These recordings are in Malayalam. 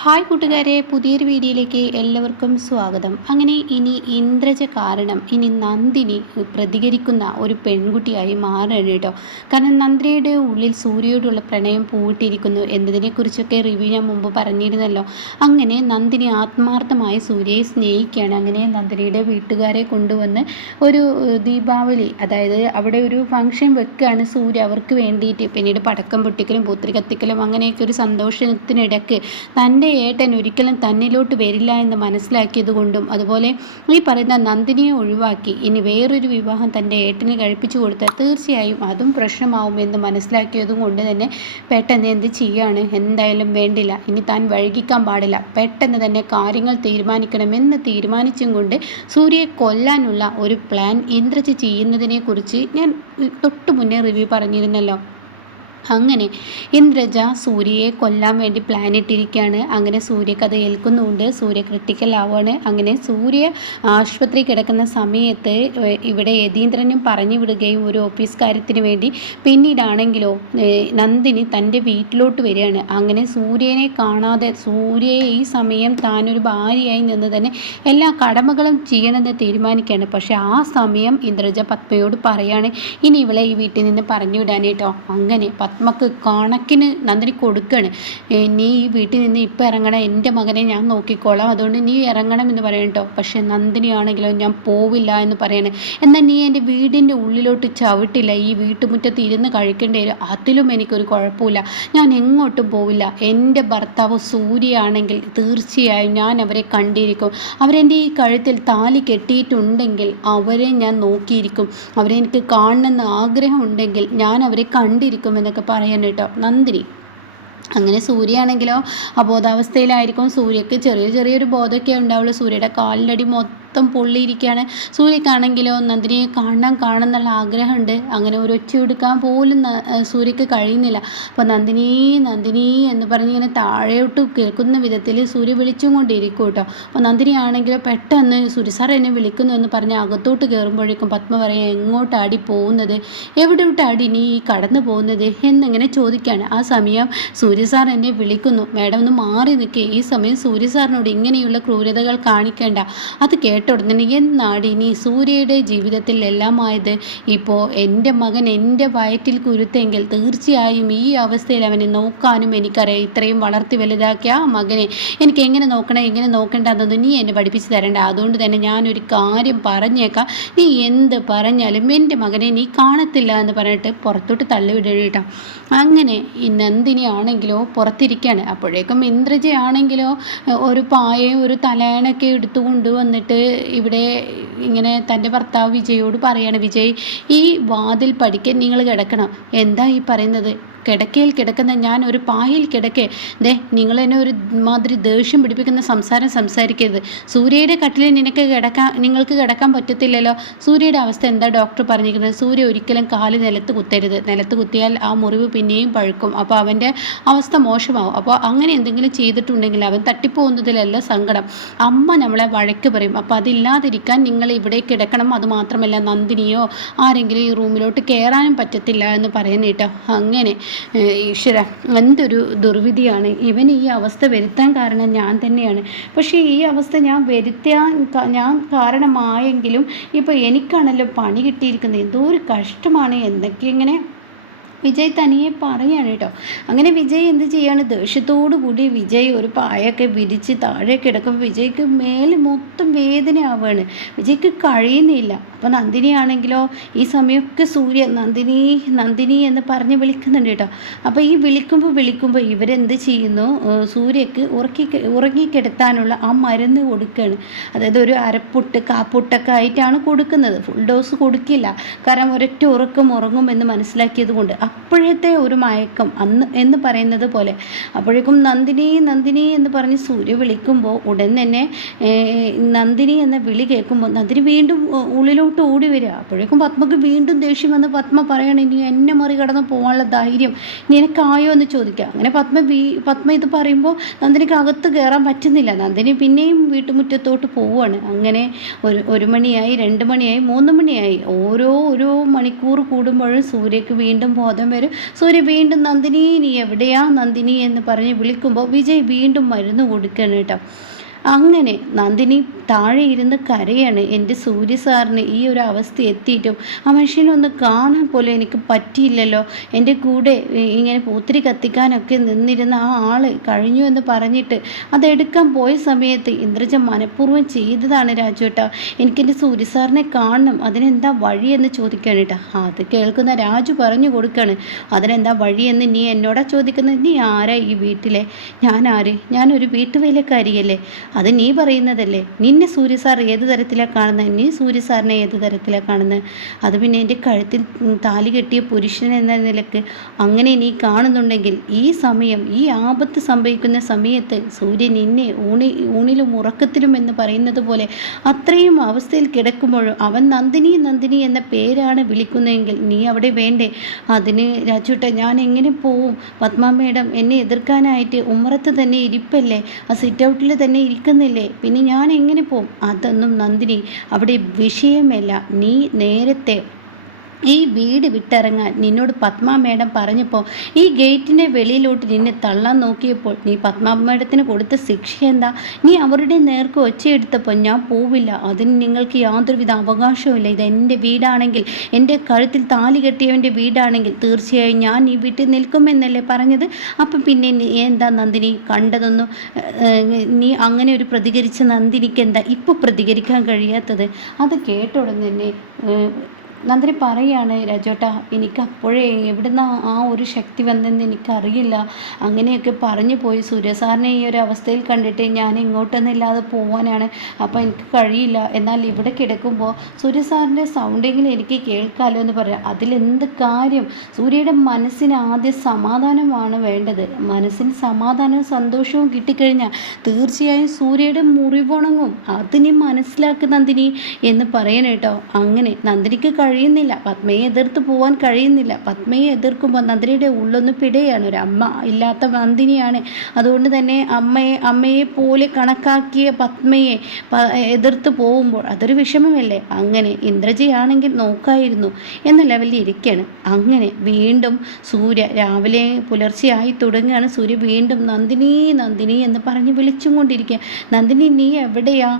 ഹായ് കൂട്ടുകാരെ, പുതിയൊരു വീഡിയോയിലേക്ക് എല്ലാവർക്കും സ്വാഗതം. അങ്ങനെ ഇനി ഇന്ദ്രജ കാരണം ഇനി നന്ദിനി പ്രതികരിക്കുന്ന ഒരു പെൺകുട്ടിയായി മാറുകയാണ് കേട്ടോ. കാരണം നന്ദിനിയുടെ ഉള്ളിൽ സൂര്യയോടുള്ള പ്രണയം പൂവിട്ടിരിക്കുന്നു എന്നതിനെക്കുറിച്ചൊക്കെ റിവ്യൂ ഞാൻ മുമ്പ് പറഞ്ഞിരുന്നല്ലോ. അങ്ങനെ നന്ദിനി ആത്മാർത്ഥമായി സൂര്യയെ സ്നേഹിക്കുകയാണ്. അങ്ങനെ നന്ദിനിയുടെ വീട്ടുകാരെ കൊണ്ടുവന്ന് ഒരു ദീപാവലി, അതായത് അവിടെ ഒരു ഫംഗ്ഷൻ വെക്കുകയാണ് സൂര്യ അവർക്ക് വേണ്ടിയിട്ട്. പിന്നീട് പടക്കം പൊട്ടിക്കലും പൂത്തിരി കത്തിക്കലും അങ്ങനെയൊക്കെ ഒരു സന്തോഷത്തിനിടയ്ക്ക് തൻ്റെ ഏട്ടൻ ഒരിക്കലും തന്നിലോട്ട് വരില്ല എന്ന് മനസ്സിലാക്കിയത് കൊണ്ടും, അതുപോലെ ഈ പറയുന്ന നന്ദിനിയെ ഒഴിവാക്കി ഇനി വേറൊരു വിവാഹം തൻ്റെ ഏട്ടന് കഴിപ്പിച്ചു കൊടുത്താൽ തീർച്ചയായും അതും പ്രശ്നമാവുമെന്ന് മനസ്സിലാക്കിയതും കൊണ്ട് തന്നെ പെട്ടെന്ന് എന്ത് ചെയ്യാണ്, എന്തായാലും വേണ്ടില്ല, ഇനി താൻ വൈകിക്കാൻ പാടില്ല, പെട്ടെന്ന് തന്നെ കാര്യങ്ങൾ തീരുമാനിക്കണമെന്ന് തീരുമാനിച്ചും കൊണ്ട് സൂര്യയെ കൊല്ലാനുള്ള ഒരു പ്ലാൻ ഇന്ദ്രജ ചെയ്യുന്നതിനെക്കുറിച്ച് ഞാൻ തൊട്ടു മുന്നേ റിവ്യൂ പറഞ്ഞിരുന്നല്ലോ. അങ്ങനെ ഇന്ദ്രജ സൂര്യയെ കൊല്ലാൻ വേണ്ടി പ്ലാൻ ഇട്ടിരിക്കുകയാണ്. അങ്ങനെ സൂര്യക്ക് അത് ഏൽക്കുന്നുണ്ട്. സൂര്യ ക്രിട്ടിക്കൽ ആവുകയാണ്. അങ്ങനെ സൂര്യ ആശുപത്രി കിടക്കുന്ന സമയത്ത് ഇവിടെ യതീന്ദ്രനും പറഞ്ഞു വിടുകയും ഒരു ഓഫീസ് കാര്യത്തിന് വേണ്ടി. പിന്നീടാണെങ്കിലോ നന്ദിനി തൻ്റെ വീട്ടിലോട്ട് വരികയാണ്. അങ്ങനെ സൂര്യനെ കാണാതെ സൂര്യയെ ഈ സമയം താനൊരു ഭാര്യയായി നിന്ന് തന്നെ എല്ലാ കടമകളും ചെയ്യണമെന്ന് തീരുമാനിക്കുകയാണ്. പക്ഷെ ആ സമയം ഇന്ദ്രജ പത്മയോട് പറയാണ് ഇനി ഇവളെ ഈ വീട്ടിൽ നിന്ന് പറഞ്ഞു വിടാനേട്ടോ. അങ്ങനെ പത്മക്ക് കണക്കിന് നന്ദിനി കൊടുക്കുകയാണ്. നീ ഈ വീട്ടിൽ നിന്ന് ഇപ്പം ഇറങ്ങണം, എൻ്റെ മകനെ ഞാൻ നോക്കിക്കോളാം, അതുകൊണ്ട് നീ ഇറങ്ങണം എന്ന് പറയണം കേട്ടോ. പക്ഷെ നന്ദിനിയാണെങ്കിലോ ഞാൻ പോവില്ല എന്ന് പറയണേ. എന്നാൽ നീ എൻ്റെ വീടിൻ്റെ ഉള്ളിലോട്ട് ചവിട്ടില്ല, ഈ വീട്ടുമുറ്റത്ത് ഇരുന്ന് കഴിക്കേണ്ടി വരും, അതിലും എനിക്കൊരു കുഴപ്പമില്ല, ഞാൻ എങ്ങോട്ടും പോവില്ല. എൻ്റെ ഭർത്താവ് സൂര്യയാണെങ്കിൽ തീർച്ചയായും ഞാൻ അവരെ കണ്ടിരിക്കും. അവരെൻ്റെ ഈ കഴുത്തിൽ താലി കെട്ടിയിട്ടുണ്ടെങ്കിൽ അവരെ ഞാൻ നോക്കിയിരിക്കും. അവരെ എനിക്ക് കാണണമെന്ന് ആഗ്രഹമുണ്ടെങ്കിൽ ഞാൻ അവരെ കണ്ടിരിക്കും എന്നൊക്കെ പറയാൻ കേട്ടോ നന്ദിനി. അങ്ങനെ സൂര്യയാണെങ്കിലോ അബോധാവസ്ഥയിലായിരിക്കും. സൂര്യക്ക് ചെറിയൊരു ബോധമൊക്കെ ഉണ്ടാവുള്ളൂ. സൂര്യയുടെ കാലിലടി മൊത്തം പൊള്ളിയിരിക്കുകയാണ്. സൂര്യക്കാണെങ്കിലോ നന്ദിനിയെ കാണുന്നുള്ള ആഗ്രഹമുണ്ട്. അങ്ങനെ ഒരു ഒച്ച എടുക്കാൻ പോലും സൂര്യക്ക് കഴിയുന്നില്ല. അപ്പോൾ നന്ദിനി നന്ദിനി എന്ന് പറഞ്ഞ് ഇങ്ങനെ താഴോട്ട് കേൾക്കുന്ന വിധത്തിൽ സൂര്യ വിളിച്ചും കൊണ്ടിരിക്കും കേട്ടോ. അപ്പോൾ നന്ദിനിയാണെങ്കിലോ പെട്ടെന്ന് സൂര്യ സാർ എന്നെ വിളിക്കുന്നു എന്ന് പറഞ്ഞ് അകത്തോട്ട് കയറുമ്പോഴേക്കും പത്മ പറയാം എങ്ങോട്ടാടി പോകുന്നത്, എവിടോട്ടാടി നീ കടന്നു പോകുന്നത് എന്നിങ്ങനെ ചോദിക്കുകയാണ്. ആ സമയം സൂര്യ സാർ എന്നെ വിളിക്കുന്നു, മാഡം ഒന്ന് മാറി നിൽക്കുക, ഈ സമയം സൂര്യ സാറിനോട് ഇങ്ങനെയുള്ള ക്രൂരതകൾ കാണിക്കേണ്ട. അത് കേട്ട ഉടനെ എന്നാടി നീ സൂര്യയുടെ ജീവിതത്തിൽ എല്ലാമായത്. ഇപ്പോൾ എൻ്റെ മകൻ എൻ്റെ വയറ്റിൽ കുരുത്തെങ്കിൽ തീർച്ചയായും ഈ അവസ്ഥയിൽ അവനെ നോക്കാനും എനിക്കറിയാം. ഇത്രയും വളർത്തി വലുതാക്കിയ ആ മകനെ എനിക്ക് എങ്ങനെ നോക്കണം എങ്ങനെ നോക്കേണ്ടതെന്നൊന്നും നീ എന്നെ പഠിപ്പിച്ച് തരണ്ട. അതുകൊണ്ട് തന്നെ ഞാനൊരു കാര്യം പറഞ്ഞേക്കാം, നീ എന്ത് പറഞ്ഞാലും എൻ്റെ മകനെ നീ കാണത്തില്ല എന്ന് പറഞ്ഞിട്ട് പുറത്തോട്ട് തള്ളിവിടേട്ടോ. അങ്ങനെ ഈ നന്ദിനി ആണെങ്കിലോ പുറത്തിരിക്കുകയാണ്. അപ്പോഴേക്കും ഇന്ദ്രജയാണെങ്കിലോ ഒരു പായയും ഒരു തലയണൊക്കെ എടുത്തു കൊണ്ടുവന്നിട്ട് ഇവിടെ ഇങ്ങനെ തൻ്റെ ഭർത്താവ് വിജയോട് പറയാണ്, വിജയ് ഈ വാതിൽ പടിക്കൽ നിങ്ങൾ കിടക്കണം. എന്താ ഈ പറയുന്നത്, കിടക്കയിൽ കിടക്കുന്ന ഞാൻ ഒരു പായിൽ കിടക്കേ, ദേ നിങ്ങൾ എന്നെ ഒരു മാതിരി ദേഷ്യം പിടിപ്പിക്കുന്ന സംസാരം സംസാരിക്കരുത്. സൂര്യയുടെ കട്ടിലിൽ നിങ്ങൾക്ക് കിടക്കാൻ പറ്റത്തില്ലല്ലോ. സൂര്യയുടെ അവസ്ഥ എന്താ ഡോക്ടർ പറഞ്ഞിരിക്കുന്നത്, സൂര്യ ഒരിക്കലും കാല് നിലത്ത് കുത്തരുത്, നിലത്ത് കുത്തിയാൽ ആ മുറിവ് പിന്നെയും പഴുക്കും, അപ്പോൾ അവൻ്റെ അവസ്ഥ മോശമാവും. അപ്പോൾ അങ്ങനെ എന്തെങ്കിലും ചെയ്തിട്ടുണ്ടെങ്കിൽ അവൻ തട്ടിപ്പോകുന്നതിലല്ല സങ്കടം, അമ്മ നമ്മളെ വഴക്ക് പറയും, അപ്പോൾ അതില്ലാതിരിക്കാൻ നിങ്ങൾ ഇവിടെ കിടക്കണം. അതുമാത്രമല്ല നന്ദിനിയോ ആരെങ്കിലും ഈ റൂമിലോട്ട് കയറാനും പറ്റത്തില്ല എന്ന് പറയുന്നേട്ടോ. അങ്ങനെ ഈശ്വര, എന്തൊരു ദുർവിധിയാണ്, ഇവന് ഈ അവസ്ഥ വരുത്താൻ കാരണം ഞാൻ തന്നെയാണ്. പക്ഷേ ഈ അവസ്ഥ ഞാൻ കാരണമായെങ്കിലും ഇപ്പോൾ എനിക്കാണല്ലോ പണി കിട്ടിയിരിക്കുന്നത്, എന്തോ ഒരു കഷ്ടമാണ് എന്നൊക്കെ ഇങ്ങനെ വിജയ് തനിയെ പറയാണ് കേട്ടോ. അങ്ങനെ വിജയ് എന്ത് ചെയ്യാണ്, ദേഷ്യത്തോടു കൂടി വിജയ് ഒരു പായൊക്കെ വിരിച്ച് താഴെ കിടക്കുമ്പോൾ വിജയ്ക്ക് മേലെ മൊത്തം വേദനയാവുകയാണ്. വിജയ്ക്ക് കഴിയുന്നില്ല. അപ്പോൾ നന്ദിനിയാണെങ്കിലോ ഈ സമയമൊക്കെ സൂര്യ നന്ദിനി നന്ദിനി എന്ന് പറഞ്ഞ് വിളിക്കുന്നുണ്ട് കേട്ടോ. അപ്പോൾ ഈ വിളിക്കുമ്പോൾ ഇവരെന്ത് ചെയ്യുന്നു, സൂര്യക്ക് ഉറങ്ങിക്കിടത്താനുള്ള ആ മരുന്ന് കൊടുക്കുകയാണ്. അതായത് ഒരു അരപ്പുട്ട് കാപ്പുട്ടൊക്കെ ആയിട്ടാണ് കൊടുക്കുന്നത്, ഫുൾ ഡോസ് കൊടുക്കില്ല. കാരണം ഒരൊറ്റ ഉറങ്ങും എന്ന് മനസ്സിലാക്കിയത് കൊണ്ട് അപ്പോഴത്തെ ഒരു മയക്കം അന്ന് എന്ന് പറയുന്നത് പോലെ. അപ്പോഴേക്കും നന്ദിനി നന്ദിനി എന്ന് പറഞ്ഞ് സൂര്യ വിളിക്കുമ്പോൾ ഉടൻ തന്നെ നന്ദിനി എന്ന വിളി കേൾക്കുമ്പോൾ നന്ദിനി വീണ്ടും ഉള്ളിലോട്ട് ഓടി വരിക. അപ്പോഴേക്കും പത്മക്ക് വീണ്ടും ദേഷ്യം വന്ന് പത്മ പറയണം, ഇനി എന്നെ മറികടന്ന് പോകാനുള്ള ധൈര്യം നിനക്കായോ എന്ന് ചോദിക്കുക. അങ്ങനെ പത്മ ഇത് പറയുമ്പോൾ നന്ദിനിക്ക് അകത്ത് കയറാൻ പറ്റുന്നില്ല. നന്ദിനി പിന്നെയും വീട്ടുമുറ്റത്തോട്ട് പോവുകയാണ്. അങ്ങനെ 1 മണിയായി, 2 മണിയായി, 3 മണിയായി. ഓരോ മണിക്കൂർ കൂടുമ്പോഴും സൂര്യക്ക് വീണ്ടും ബോധം വരും. സൂര്യ വീണ്ടും നന്ദിനി നീ എവിടെയാ നന്ദിനി എന്ന് പറഞ്ഞ് വിളിക്കുമ്പോൾ വിജയ് വീണ്ടും മരുന്ന് കൊടുക്കണം കേട്ടോ. അങ്ങനെ നന്ദിനി താഴെ ഇരുന്ന് കരയാണ്. എൻ്റെ സൂര്യ സാറിന് ഈ ഒരു അവസ്ഥ എത്തിയിട്ടും ആ മനുഷ്യനൊന്ന് കാണാൻ പോലും എനിക്ക് പറ്റിയില്ലല്ലോ. എൻ്റെ കൂടെ ഇങ്ങനെ പൂത്തിരി കത്തിക്കാനൊക്കെ നിന്നിരുന്ന ആ ആള് കഴിഞ്ഞു എന്ന് പറഞ്ഞിട്ട് അതെടുക്കാൻ പോയ സമയത്ത് ഇന്ദ്രജ മനഃപൂർവ്വം ചെയ്തതാണ് രാജുവേട്ടാ. എനിക്കെൻ്റെ സൂര്യ സാറിനെ കാണണം, അതിനെന്താ വഴിയെന്ന് ചോദിക്കുകയാണ് കേട്ടോ. അത് കേൾക്കുന്ന രാജു പറഞ്ഞു കൊടുക്കുകയാണ്, അതിനെന്താ വഴിയെന്ന് നീ എന്നോടാ ചോദിക്കുന്നത്? നീ ആരാ ഈ വീട്ടിലെ? ഞാൻ ആര്? ഞാനൊരു വീട്ടുവേലക്കാരിയല്ലേ? അത് നീ പറയുന്നതല്ലേ. നിന്നെ സൂര്യ സാർ ഏത് തരത്തിലാണ് കാണുന്നത്? നീ സൂര്യ സാറിനെ ഏത് തരത്തിലാണ് കാണുന്നത്? അത് പിന്നെ എൻ്റെ കഴുത്തിൽ താലി കെട്ടിയ പുരുഷൻ എന്ന നിലക്ക് അങ്ങനെ നീ കാണുന്നുണ്ടെങ്കിൽ ഈ സമയം, ഈ ആപത്ത് സംഭവിക്കുന്ന സമയത്ത് സൂര്യൻ നിന്നെ ഊണിലും ഉറക്കത്തിലും എന്ന് പറയുന്നത് പോലെ അത്രയും അവസ്ഥയിൽ കിടക്കുമ്പോഴും അവൻ നന്ദിനി നന്ദിനി എന്ന പേരാണ് വിളിക്കുന്നതെങ്കിൽ നീ അവിടെ വേണ്ടേ? അതിന് രാജുട്ട ഞാൻ എങ്ങനെ പോവും? പത്മ മേഡം എന്നെ എതിർക്കാനായിട്ട് ഉമ്മറത്ത് തന്നെ ഇരിപ്പല്ലേ, ആ സിറ്റ് ഔട്ടിൽ തന്നെ ഇരിക്കുന്നില്ലേ, പിന്നെ ഞാൻ എങ്ങനെ പോവും? അതൊന്നും നന്ദിനി അവിടെ വിഷയമല്ല. നീ നേരത്തെ ഈ വീട് വിട്ടിറങ്ങാൻ നിന്നോട് പത്മ മേഡം പറഞ്ഞപ്പോൾ ഈ ഗേറ്റിൻ്റെ വെളിയിലോട്ട് നിന്നെ തള്ളാൻ നോക്കിയപ്പോൾ നീ പത്മ മേഡത്തിന് കൊടുത്ത ശിക്ഷ എന്താ? നീ അവരുടെ നേർക്ക് ഒച്ചയെടുത്തപ്പോൾ ഞാൻ പോവില്ല, അതിന് നിങ്ങൾക്ക് യാതൊരുവിധ അവകാശവുമില്ല, ഇത് എൻ്റെ വീടാണെങ്കിൽ, എൻ്റെ കഴുത്തിൽ താലി കെട്ടിയവൻ്റെ വീടാണെങ്കിൽ തീർച്ചയായും ഞാൻ ഈ വീട്ടിൽ നിൽക്കുമെന്നല്ലേ പറഞ്ഞത്? അപ്പം പിന്നെ എന്താ നന്ദിനി കണ്ടതൊന്നും നീ അങ്ങനെ ഒരു പ്രതികരിച്ച നന്ദിനിക്ക് എന്താ ഇപ്പോൾ പ്രതികരിക്കാൻ കഴിയാത്തത്? അത് കേട്ട ഉടൻ തന്നെ നന്ദിനി പറയാണ്, രാജോട്ടാ എനിക്ക് അപ്പോഴേ എവിടുന്ന ആ ഒരു ശക്തി വന്നെന്ന് എനിക്കറിയില്ല, അങ്ങനെയൊക്കെ പറഞ്ഞു പോയി. സൂര്യ സാറിനെ ഈ ഒരു അവസ്ഥയിൽ കണ്ടിട്ട് ഞാൻ ഇങ്ങോട്ടൊന്നുമില്ലാതെ പോവാനാണ്, അപ്പോൾ എനിക്ക് കഴിയില്ല. എന്നാൽ ഇവിടെ കിടക്കുമ്പോൾ സൂര്യ സാറിൻ്റെ സൗണ്ടെങ്കിലും എനിക്ക് കേൾക്കാമല്ലോ എന്ന് പറയാം. അതിലെന്ത് കാര്യം? സൂര്യയുടെ മനസ്സിന് ആദ്യം സമാധാനമാണ് വേണ്ടത്. മനസ്സിന് സമാധാനവും സന്തോഷവും കിട്ടിക്കഴിഞ്ഞാൽ തീർച്ചയായും സൂര്യയുടെ മുറിവുണങ്ങും. അതിനെ മനസ്സിലാക്കി നന്ദിനി എന്ന് പറയണേട്ടോ. അങ്ങനെ നന്ദിനിക്ക് കഴിയുന്നില്ല, പത്മയെ എതിർത്ത് പോകാൻ കഴിയുന്നില്ല. പത്മയെ എതിർക്കുമ്പോൾ നന്ദിനിയുടെ ഉള്ളൊന്ന് പിടയാണ്. ഒരു അമ്മ ഇല്ലാത്ത നന്ദിനിയാണ്. അതുകൊണ്ട് തന്നെ അമ്മയെ പോലെ കണക്കാക്കിയ പത്മയെ എതിർത്ത് പോകുമ്പോൾ അതൊരു വിഷമമല്ലേ? അങ്ങനെ ഇന്ദ്രജയാണെങ്കിൽ നോക്കായിരുന്നു എന്ന ലെവലിൽ ഇരിക്കുകയാണ്. അങ്ങനെ വീണ്ടും സൂര്യ രാവിലെ പുലർച്ചെയായി തുടങ്ങുകയാണ്. സൂര്യ വീണ്ടും നന്ദിനി നന്ദിനി എന്ന് പറഞ്ഞ് വിളിച്ചും കൊണ്ടിരിക്കുക. നന്ദിനി നീ എവിടെയാ?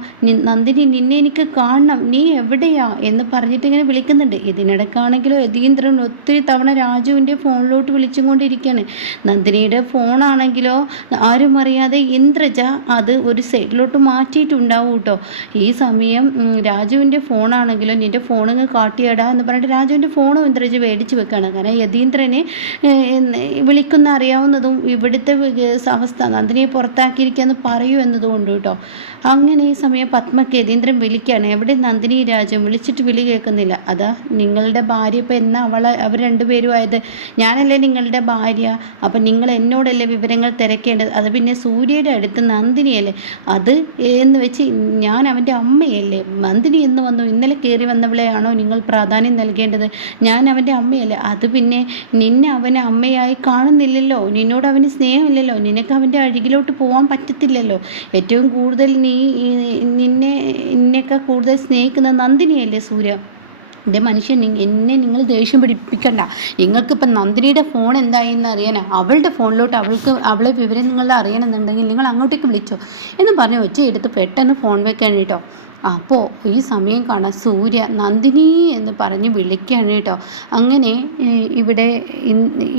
നന്ദിനി നിന്നെ എനിക്ക് കാണണം, നീ എവിടെയാ എന്ന് പറഞ്ഞിട്ട് ഇങ്ങനെ വിളിക്കുന്നുണ്ട്. ഇതിനിടക്കാണെങ്കിലോ യതീന്ദ്രൻ ഒത്തിരി തവണ രാജുവിൻ്റെ ഫോണിലോട്ട് വിളിച്ചും കൊണ്ടിരിക്കുകയാണ്. നന്ദിനിയുടെ ഫോണാണെങ്കിലോ ആരും അറിയാതെ ഇന്ദ്രജ അത് ഒരു സൈഡിലോട്ട് മാറ്റിയിട്ടുണ്ടാവും കേട്ടോ. ഈ സമയം രാജുവിൻ്റെ ഫോണാണെങ്കിലോ നിൻ്റെ ഫോണിങ്ങ് കാട്ടിയടാ എന്ന് പറഞ്ഞിട്ട് രാജുവിൻ്റെ ഫോണും ഇന്ദ്രജ മേടിച്ച് വെക്കുകയാണ്. കാരണം യതീന്ദ്രനെ വിളിക്കുന്ന അറിയാവുന്നതും ഇവിടുത്തെ അവസ്ഥ നന്ദിനിയെ പുറത്താക്കിയിരിക്കുകയെന്ന് പറയൂ എന്നതുകൊണ്ട് കേട്ടോ. അങ്ങനെ ഈ സമയം പത്മക്ക് യതീന്ദ്രൻ വിളിക്കുകയാണ്. എവിടെ നന്ദിനി രാജു? വിളിച്ചിട്ട് വിളി കേൾക്കുന്നില്ല. അതാ നിങ്ങളുടെ ഭാര്യ ഇപ്പം എന്നാ അവർ രണ്ടുപേരും ആയത്? ഞാനല്ലേ നിങ്ങളുടെ ഭാര്യ, അപ്പം നിങ്ങൾ എന്നോടല്ലേ വിവരങ്ങൾ തിരക്കേണ്ടത്? അത് പിന്നെ സൂര്യയുടെ അടുത്ത് നന്ദിനിയല്ലേ? അത് എന്ന് വെച്ച് ഞാൻ അവൻ്റെ അമ്മയല്ലേ? നന്ദിനി എന്ന് വന്നു? ഇന്നലെ കയറി വന്നവളെയാണോ നിങ്ങൾ പ്രാധാന്യം നൽകേണ്ടത്? ഞാൻ അവൻ്റെ അമ്മയല്ലേ? അത് പിന്നെ നിന്നെ അവനെ അമ്മയായി കാണുന്നില്ലല്ലോ, നിന്നോട് അവന് സ്നേഹമില്ലല്ലോ, നിനക്ക് അവൻ്റെ അരികിലോട്ട് പോകാൻ പറ്റത്തില്ലല്ലോ. ഏറ്റവും കൂടുതൽ നിന്നെയൊക്കെ കൂടുതൽ സ്നേഹിക്കുന്ന നന്ദിനിയല്ലേ സൂര്യ? എൻ്റെ മനുഷ്യൻ എന്നെ നിങ്ങൾ ദേഷ്യം പിടിപ്പിക്കണ്ട. നിങ്ങൾക്കിപ്പം നന്ദിനിയുടെ ഫോൺ എന്തായെന്ന് അറിയാനാ? അവളുടെ ഫോണിലോട്ട് അവളെ വിവരം നിങ്ങൾ അറിയണമെന്നുണ്ടെങ്കിൽ നിങ്ങൾ അങ്ങോട്ടേക്ക് വിളിച്ചോ എന്ന് പറഞ്ഞ് ഒച്ചയെടുത്ത് പെട്ടെന്ന് ഫോൺ വെക്കാൻ കേട്ടോ. അപ്പോൾ ഈ സമയം കാണാം സൂര്യ നന്ദിനി എന്ന് പറഞ്ഞ് വിളിക്കുകയാണ് കേട്ടോ. അങ്ങനെ ഇവിടെ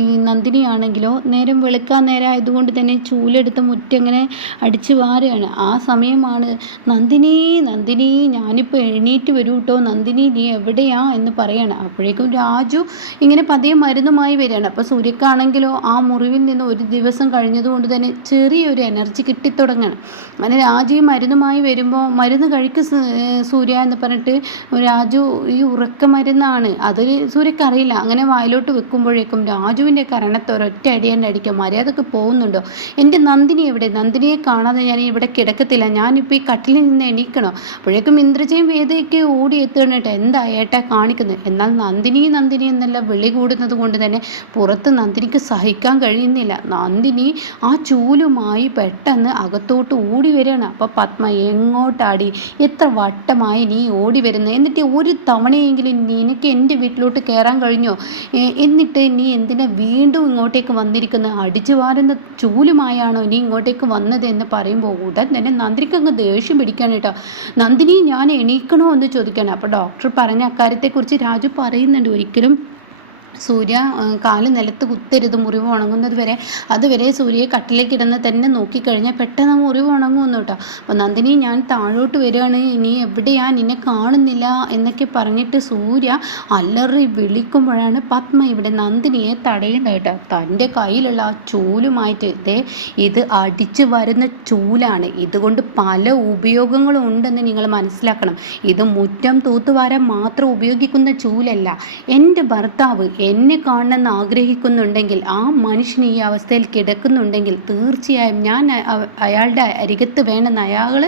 ഈ നന്ദിനിയാണെങ്കിലോ നേരം വെളുക്കാൻ നേരം ആയതുകൊണ്ട് തന്നെ ചൂലെടുത്ത് മുറ്റങ്ങനെ അടിച്ചു വാരുകയാണ്. ആ സമയമാണ് നന്ദിനി നന്ദിനി ഞാനിപ്പോൾ എഴുന്നേറ്റ് വരൂ കേട്ടോ, നന്ദിനി നീ എവിടെയാ എന്ന് പറയാണ്. അപ്പോഴേക്കും രാജു ഇങ്ങനെ പതിയെ മരുന്നുമായി വരികയാണ്. അപ്പോൾ സൂര്യക്കാണെങ്കിലോ ആ മുറിവിൽ നിന്ന് ഒരു ദിവസം കഴിഞ്ഞതുകൊണ്ട് തന്നെ ചെറിയൊരു എനർജി കിട്ടിത്തുടങ്ങണം. അങ്ങനെ രാജു ഈ മരുന്നുമായി വരുമ്പോൾ മരുന്ന് കഴിക്കും സൂര്യ എന്ന് പറഞ്ഞിട്ട് രാജു ഈ ഉറക്ക മരുന്നാണ് അത് സൂര്യക്ക് അറിയില്ല. അങ്ങനെ വായിലോട്ട് വെക്കുമ്പോഴേക്കും രാജുവിൻ്റെ കരണത്ത് ഒരൊറ്റ അടിയാണ്ട് അടിക്കുക. മര്യാദക്ക് പോകുന്നുണ്ടോ? എൻ്റെ നന്ദിനി എവിടെ? നന്ദിനിയെ കാണാതെ ഞാൻ ഇവിടെ കിടക്കത്തില്ല, ഞാനിപ്പോൾ ഈ കട്ടിലിൽ നിന്ന് എണീക്കണോ? അപ്പോഴേക്കും ഇന്ദ്രജയും വേദയൊക്കെ ഓടി എത്തുകയാണ് കേട്ടോ. എന്താ ഏട്ടാ കാണിക്കുന്നത്? എന്നാൽ നന്ദിനി നന്ദിനി എന്നല്ല വിളി കൂടുന്നത് കൊണ്ട് തന്നെ പുറത്ത് നന്ദിനിക്ക് സഹിക്കാൻ കഴിയുന്നില്ല. നന്ദിനി ആ ചൂലുമായി പെട്ടെന്ന് അകത്തോട്ട് ഓടി വരികയാണ്. അപ്പോൾ പത്മ എങ്ങോട്ടാടി? എത്ര വട്ടമായി നീ ഓടി വരുന്നത്? എന്നിട്ട് ഒരു തവണയെങ്കിലും നിനക്ക് എൻ്റെ വീട്ടിലോട്ട് കയറാൻ കഴിഞ്ഞോ? എന്നിട്ട് നീ എന്തിനാ വീണ്ടും ഇങ്ങോട്ടേക്ക് വന്നിരിക്കുന്നത്? അടിച്ചു വാരുന്ന ചൂലുമായാണോ നീ ഇങ്ങോട്ടേക്ക് വന്നത് എന്ന് പറയുമ്പോൾ ഉടൻ തന്നെ നന്ദിനിക്ക് അങ്ങ് ദേഷ്യം പിടിക്കാൻ കേട്ടോ. നന്ദിനി, ഞാൻ എണീക്കണോ എന്ന് ചോദിക്കണം. അപ്പോൾ ഡോക്ടർ പറഞ്ഞ അക്കാര്യത്തെക്കുറിച്ച് രാജു പറയുന്നുണ്ട്. ഒരിക്കലും സൂര്യ കാല് നിലത്ത് കുത്തരുത്, മുറിവ് ഉണങ്ങുന്നത് വരെ. അതുവരെ സൂര്യയെ കട്ടിലേക്ക് ഇടുന്ന തന്നെ നോക്കിക്കഴിഞ്ഞാൽ പെട്ടെന്ന് മുറിവ് ഉണങ്ങുമെന്ന് കേട്ടോ. അപ്പോൾ നന്ദിനി, ഞാൻ താഴോട്ട് വരികയാണ്, നീ എവിടെയാ, നിന്നെ കാണുന്നില്ല എന്നൊക്കെ പറഞ്ഞിട്ട് സൂര്യ അലറി വിളിക്കുമ്പോഴാണ് പത്മ ഇവിടെ നന്ദിനിയെ തടയുന്നത് കേട്ടോ. തൻ്റെ കയ്യിലുള്ള ആ ചൂലുമായിട്ട് ഇത് അടിച്ചു വരുന്ന ചൂലാണ്. ഇതുകൊണ്ട് പല ഉപയോഗങ്ങളും ഉണ്ടെന്ന് നിങ്ങൾ മനസ്സിലാക്കണം. ഇത് മുറ്റം തൂത്തുവാരാൻ മാത്രം ഉപയോഗിക്കുന്ന ചൂലല്ല. എൻ്റെ ഭർത്താവ് എന്നെ കാണണമെന്ന് ആഗ്രഹിക്കുന്നുണ്ടെങ്കിൽ, ആ മനുഷ്യന് ഈ അവസ്ഥയിൽ കിടക്കുന്നുണ്ടെങ്കിൽ തീർച്ചയായും ഞാൻ അയാളുടെ അരികത്ത് വേണമെന്ന് അയാൾ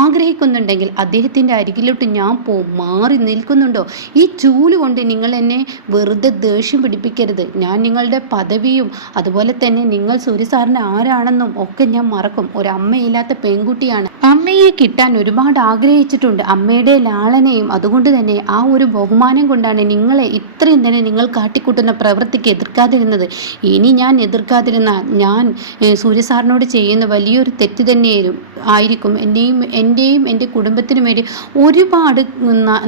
ആഗ്രഹിക്കുന്നുണ്ടെങ്കിൽ അദ്ദേഹത്തിൻ്റെ അരികിലോട്ട് ഞാൻ മാറി നിൽക്കുന്നുണ്ടോ? ഈ ചൂല് കൊണ്ട് നിങ്ങൾ എന്നെ വെറുതെ ദേഷ്യം പിടിപ്പിക്കരുത്. ഞാൻ നിങ്ങളുടെ പദവിയും അതുപോലെ തന്നെ നിങ്ങൾ സൂര്യ സാറിന് ആരാണെന്നും ഒക്കെ ഞാൻ മറക്കും. ഒരമ്മയില്ലാത്ത പെൺകുട്ടിയാണ്. അമ്മയെ കിട്ടാൻ ഒരുപാട് ആഗ്രഹിച്ചിട്ടുണ്ട്, അമ്മയുടെ ലാളനയും. അതുകൊണ്ട് തന്നെ ആ ഒരു ബഹുമാനം കൊണ്ടാണ് നിങ്ങളെ ഇത്രയും തന്നെ നിങ്ങൾ കാട്ടിക്കൂട്ടുന്ന പ്രവൃത്തിക്ക് എതിർക്കാതിരുന്നത്. ഇനി ഞാൻ എതിർക്കാതിരുന്ന ഞാൻ സൂര്യ സാറിനോട് ചെയ്യുന്ന വലിയൊരു തെറ്റ് ആയിരിക്കും. എൻ്റെയും എൻ്റെ കുടുംബത്തിനും വേണ്ടി ഒരുപാട്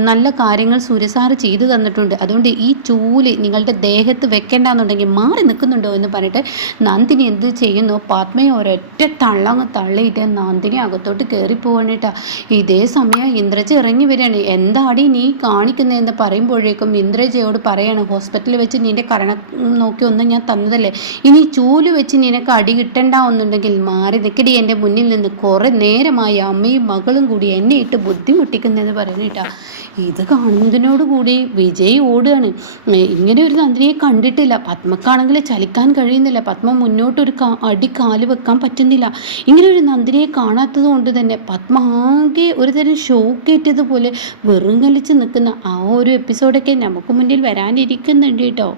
നല്ല കാര്യങ്ങൾ സൂര്യ സാറ് ചെയ്തു തന്നിട്ടുണ്ട്. അതുകൊണ്ട് ഈ ചൂല് നിങ്ങളുടെ ദേഹത്ത് വെക്കേണ്ടെന്നുണ്ടെങ്കിൽ മാറി നിൽക്കുന്നുണ്ടോ എന്ന് പറഞ്ഞിട്ട് നന്ദിനി എന്ത് ചെയ്യുന്നു? പത്മയെ ഒരൊറ്റ തള്ളങ്ങ് തള്ളിയിട്ട് നന്ദിനി അകത്തോട്ട് കയറിപ്പോവാണിട്ടാ. ഇതേ സമയം ഇന്ദ്രജ ഇറങ്ങി വരികയാണ്. എന്താടി നീ കാണിക്കുന്നതെന്ന് പറയുമ്പോഴേക്കും ഇന്ദ്രജയോട് പറയാണ്, ഹോസ്പിറ്റലിൽ വെച്ച് നിന്റെ കരണം നോക്കി ഒന്നും ഞാൻ തന്നതല്ലേ, ഇനി ചൂല് വെച്ച് നിനക്ക് അടി കിട്ടണ്ടാവുന്നുണ്ടെങ്കിൽ മാറി നിൽക്കടി എൻ്റെ മുന്നിൽ നിന്ന്. കുറേ നേരമായി അമ്മയും മകളും കൂടി എന്നെ ഇട്ട് ബുദ്ധിമുട്ടിക്കുന്നതെന്ന് പറഞ്ഞിട്ടാ. ഇത് കാണുന്നതിനോടുകൂടി വിജയ് ഓടുകയാണ്. ഇങ്ങനെ ഒരു നന്ദിനിയെ കണ്ടിട്ടില്ല. പത്മക്കാണെങ്കിൽ ചലിക്കാൻ കഴിയുന്നില്ല. പത്മ മുന്നോട്ടൊരു അടി കാല് വെക്കാൻ പറ്റുന്നില്ല. ഇങ്ങനെ ഒരു നന്ദിനിയെ കാണാത്തത് കൊണ്ട് തന്നെ പത്മ ആകെ ഒരു തരം ഷോക്കേറ്റതുപോലെ വെറും കളിച്ച് നിൽക്കുന്ന ആ ഒരു എപ്പിസോഡൊക്കെ നമുക്ക് മുന്നിൽ വരാനിരിക്കുന്നുണ്ട് കേട്ടോ.